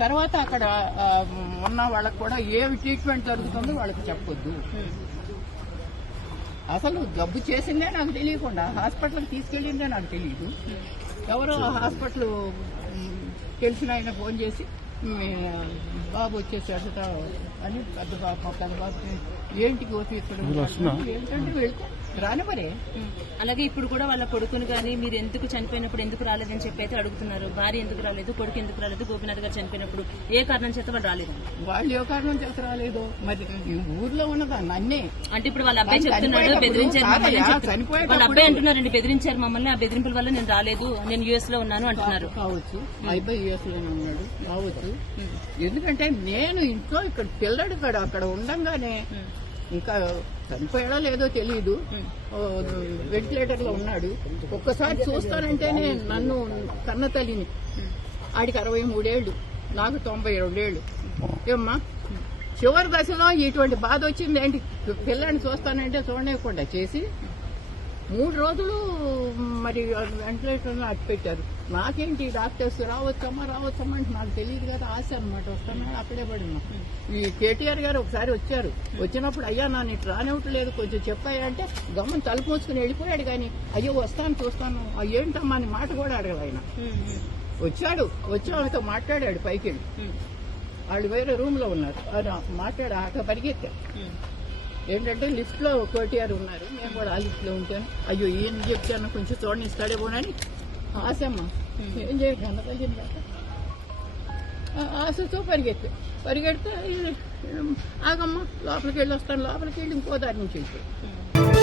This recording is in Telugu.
తర్వాత అక్కడ ఉన్న వాళ్ళకి కూడా ఏమి ట్రీట్మెంట్ జరుగుతుందో వాళ్ళకి చెప్పొద్దు. అసలు జబ్బు చేసిందే నాకు తెలియకుండా హాస్పిటల్కి తీసుకెళ్ళిందే నాకు తెలియదు ఎవరో హాస్పిటల్ తెలిసిన ఆయన ఫోన్ చేసి బాబు వచ్చేసాడట అని పెద్ద బాబు పెద్ద బాబు ఏంటి గోపి ఇక్కడ? ఏంటంటే వెళ్తే ఉమ్. అలాగే ఇప్పుడు కూడా వాళ్ళ కొడుకుని కానీ మీరు ఎందుకు చనిపోయినప్పుడు ఎందుకు రాలేదని చెప్పి అయితే అడుగుతున్నారు. భార్య ఎందుకు రాలేదు కొడుకు ఎందుకు రాలేదు గోపినాథ్ గారు చనిపోయినప్పుడు ఏ కారణం చేత వాళ్ళు రాలేదు? వాళ్ళు ఏ కారణం చేత రాలేదు? మరి ఊర్లో ఉన్నదాన్ని అన్నీ అంటే ఇప్పుడు వాళ్ళ అబ్బాయి చెప్తున్నాడు బెదిరించారు వాళ్ళ అబ్బాయి అంటున్నారండి బెదిరించారు మమ్మల్ని ఆ బెదిరింపుల వల్ల నేను రాలేదు నేను యుఎస్లో ఉన్నాను అంటున్నారు. కావచ్చు. అబ్బాయి యుఎస్లోనే ఉన్నాడు కావచ్చు. ఎందుకంటే నేను ఇంట్లో ఇక్కడ పిల్లడు కాడు అక్కడ ఉండంగానే ఇంకా చనిపోయాడో లేదో తెలియదు వెంటిలేటర్లో ఉన్నాడు. ఒక్కసారి చూస్తానంటేనే నన్ను కన్న తల్లిని. ఆడికి అరవై మూడేళ్ళు నాకు తొంభై రెండేళ్ళు ఏమ్మా చివరి దశలో ఇటువంటి బాధ వచ్చింది ఏంటి? పిల్లని చూస్తానంటే చూడలేకుండా చేసి మూడు రోజులు మరి వెంటిలేటర్లో అట్టు పెట్టారు నాకేంటి డాక్టర్స్ రావచ్చమ్మా రావచ్చమ్మా అంటే నాకు తెలియదు కదా ఆశ అనమాట వస్తాను అక్కడే పడినా. ఈ కేటీఆర్ గారు ఒకసారి వచ్చారు. వచ్చినప్పుడు అయ్యా నా నీకు రానివ్వట్లేదు కొంచెం చెప్పాయా అంటే గమ్మని తలుపు మూసుకుని వెళ్ళిపోయాడు కానీ అయ్యో వస్తాను చూస్తాను. ఏంటమ్మా అని మాట కూడా అడగదు ఆయన. వచ్చాడు. వచ్చి వాళ్ళతో మాట్లాడాడు పైకి వెళ్ళి. వాళ్ళు వేరే రూమ్లో ఉన్నారు మాట్లాడు ఆట పరిగెత్తారు ఏంటంటే లిఫ్ట్లో కోటిఆర్ ఉన్నారు. నేను కూడా ఆ లిఫ్ట్లో ఉంటాను. అయ్యో ఏం చెప్తాను? కొంచెం చూడండి ఇస్తాడే పోనని ఆశమ్మ ఏం ఆ- ఆశతో పరిగెత్తా. పరిగెడితే ఆగమ్మ లోపలికి వెళ్ళి వస్తాను. లోపలికి వెళ్ళి ఇంకో దారి నుంచి వెళ్ళిపోయి